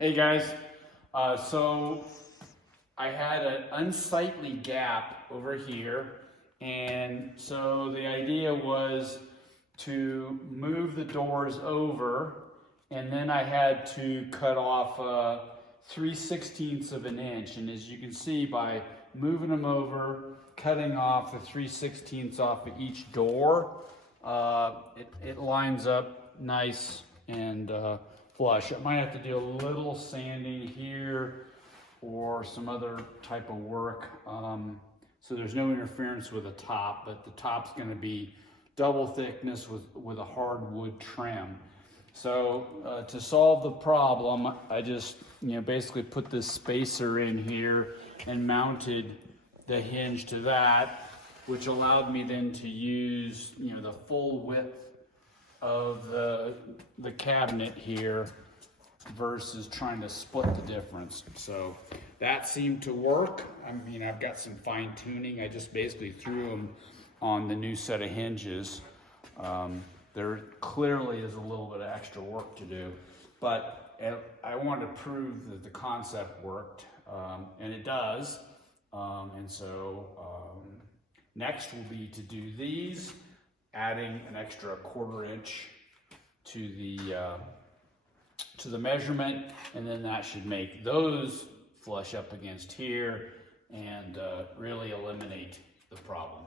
Hey guys, so I had an unsightly gap over here, and so the idea was to move the doors over, and then I had to cut off 3/16 of an inch, and as you can see by moving them over, cutting off the 3/16 off of each door, it lines up nice and flush. I might have to do a little sanding here or some other type of work, so there's no interference with the top, but the top's going to be double thickness with a hardwood trim. So to solve the problem, I just basically put this spacer in here and mounted the hinge to that, which allowed me then to use the full width of the cabinet here versus trying to split the difference. So that seemed to work. I mean, I've got some fine tuning. I just basically threw them on the new set of hinges. There clearly is a little bit of extra work to do, but I wanted to prove that the concept worked, and it does. And so next will be to do these, adding an extra 1/4 inch to the measurement, and then that should make those flush up against here and really eliminate the problem.